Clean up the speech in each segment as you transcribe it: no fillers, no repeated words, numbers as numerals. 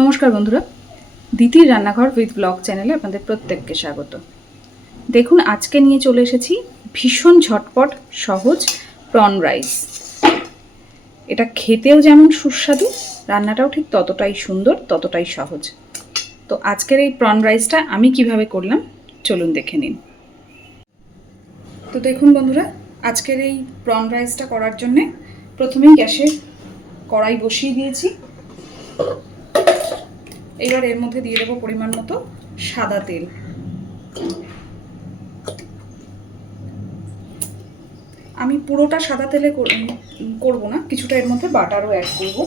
নমস্কার বন্ধুরা, দিতির রান্নাঘর উইথ ব্লগ চ্যানেলে আপনাদের প্রত্যেককে স্বাগত। দেখুন, আজকে নিয়ে চলে এসেছি ভীষণ ঝটপট সহজ প্রন রাইস। এটা খেতেও যেমন সুস্বাদু, রান্নাটাও ঠিক ততটাই সুন্দর, ততটাই সহজ। তো আজকের এই প্রন রাইসটা আমি কিভাবে করলাম চলুন দেখে নিন। তো দেখুন বন্ধুরা, আজকের এই প্রন রাইসটা করার জন্যে প্রথমেই গ্যাসে কড়াই বসিয়ে দিয়েছি। এবার এর মধ্যে দিয়ে দেবো পরিমাণ মতো সাদা তেল। আমি পুরোটা সাদা তেলে করব না, কিছুটা এর মধ্যে বাটারও অ্যাড করব।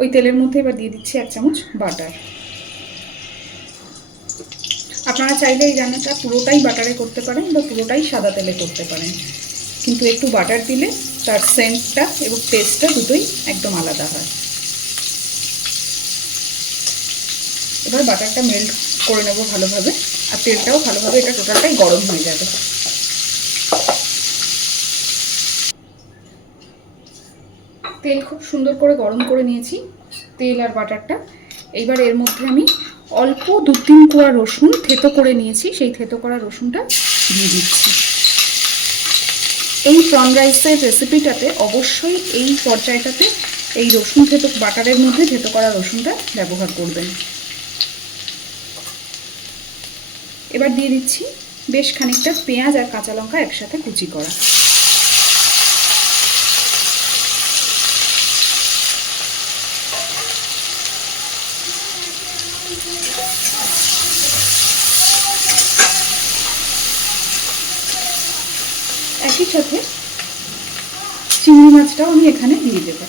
ওই তেলের মধ্যে এবার দিয়ে দিচ্ছি 1 চামচ বাটার। আপনারা চাইলে এই রান্নাটা পুরোটাই বাটারে করতে পারেন বা পুরোটাই সাদা তেলে করতে পারেন, কিন্তু একটু বাটার দিলে তার সেন্টটা এবং টেস্টটা দুটোই একদম আলাদা হয়। এবার বাটারটা মেল্ট করে নেব ভালোভাবে, আর তেলটাও ভালোভাবে, এটা টোটালটাই গরম হয়ে যাবে। তেল খুব সুন্দর করে গরম করে নিয়েছি, তেল আর বাটারটা। এইবার এর মধ্যে আমি অল্প 2-3 কোয়া রসুন থেতো করে নিয়েছি, সেই থেতো করা রসুনটা দিয়ে দিচ্ছি। এই প্রন রাইসের রেসিপিটাতে অবশ্যই এই পর্যায়টাতে এই রসুন থেতো, বাটারের মধ্যে থেতো করা রসুনটা ব্যবহার করবেন। এবার দিয়ে দিচ্ছি বেশ খানিকটা পেঁয়াজ আর কাঁচা লঙ্কা একসাথে কুচি করা। একই সাথে চিংড়ি মাছটাও আমি এখানে দিয়ে দেব।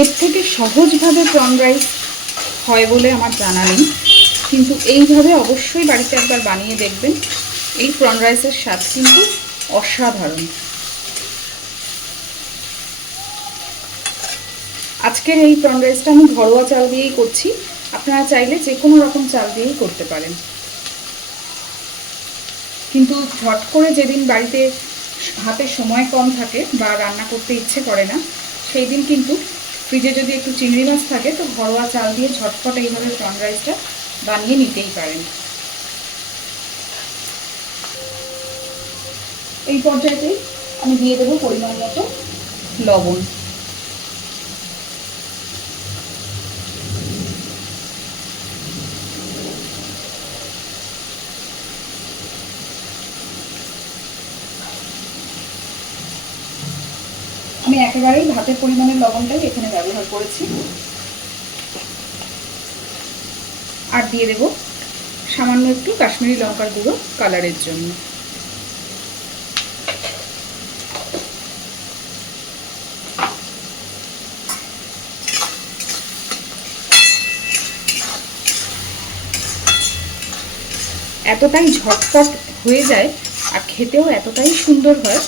এর থেকে সহজভাবে প্রন রাইস হয় বলে আমার জানা নেই, কিন্তু এইভাবে অবশ্যই বাড়িতে একবার বানিয়ে দেখবেন। এই প্রন রাইসের স্বাদ কিন্তু অসাধারণ। আজকের এই প্রন রাইসটা আমি ঘরোয়া চাল দিয়েই করছি, আপনারা চাইলে যে কোনো রকম চাল দিয়েই করতে পারেন। কিন্তু ঝট করে যেদিন বাড়িতে হাতে সময় কম থাকে বা রান্না করতে ইচ্ছে করে না, সেই দিন কিন্তু ফ্রিজে যদি একটু চিংড়ি মাছ থাকে তো ঘরোয়া চাল দিয়ে ঝটপট এইভাবে প্রন রাইসটা বানিয়ে নিতেই পারেন। এই পর্যায়েতেই আমি দিয়ে দেবো পরিমাণ মতো লবণ। আমি একেবারেই ভাতের পরিমাণের লবণটাই এখানে ব্যবহার করেছি। আর দিয়ে দেব সামান্য একটু কাশ্মীরি লঙ্কার গুঁড়ো কালারের জন্য। এতটাই ঝটপট হয়ে যায় আর খেতেও এতটাই সুন্দর হয়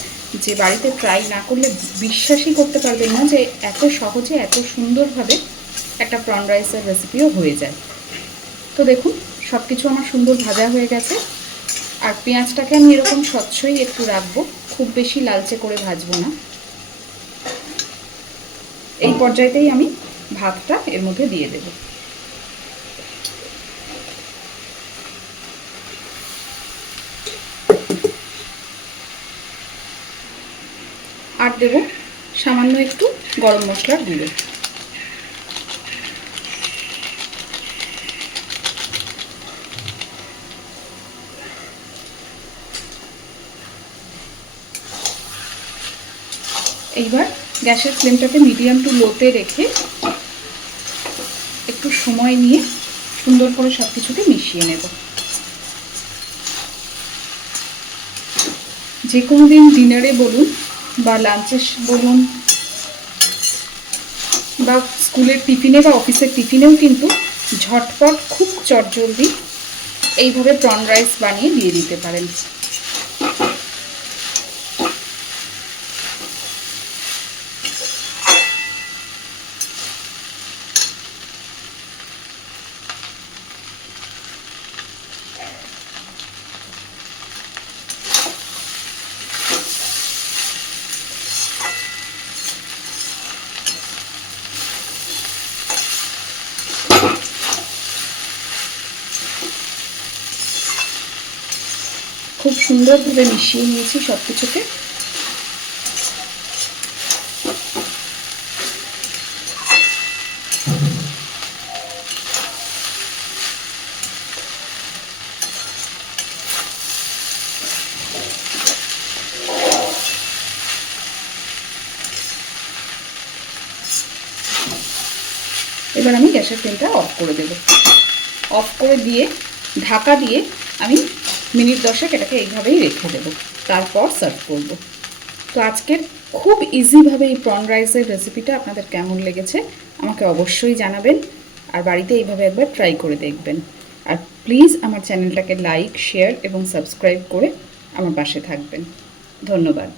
যে বাড়িতে ট্রাই না করলে বিশ্বাসই করতে পারবেন না যে এত সহজে এত সুন্দরভাবে একটা প্রন রাইসের রেসিপিও হয়ে যায়। তো দেখুন, সব কিছু আমার সুন্দর ভাজা হয়ে গেছে। আর পেঁয়াজটাকে আমি এরকম স্বচ্ছই একটু রাখবো, খুব বেশি লালচে করে ভাজবো না। এই পর্যায়েতেই আমি ভাতটা এর মধ্যে দিয়ে দেব। আর দেব সামান্য একটু গরম মশলার গুঁড়ো। এইবার গ্যাসের ফ্লেমটাকে মিডিয়াম টু লোতে রেখে একটু সময় নিয়ে সুন্দর করে সব কিছুকে মিশিয়ে নেব। যে কোনো দিন ডিনারে বলুন বা লাঞ্চে বলুন বা স্কুলের টিফিনে বা অফিসের টিফিনেও কিন্তু ঝটপট খুব চটজলদি এইভাবে প্রন রাইস বানিয়ে দিয়ে দিতে পারেন। সুন্দরভাবে মিশিয়ে নিয়েছি সব কিছুকে। এবার আমি গ্যাসের ফ্লেমটা অফ করে দেব। অফ করে দিয়ে ঢাকা দিয়ে আমি মিনিট 10 এটাকে এইভাবেই রেখে দেব, তারপর সার্ভ করব। তো আজকের খুব ইজিভাবে এই প্রন রাইসের রেসিপিটা আপনাদের কেমন লেগেছে আমাকে অবশ্যই জানাবেন, আর বাড়িতে এইভাবে একবার ট্রাই করে দেখবেন। আর প্লিজ আমার চ্যানেলটাকে লাইক, শেয়ার এবং সাবস্ক্রাইব করে আমার পাশে থাকবেন। ধন্যবাদ।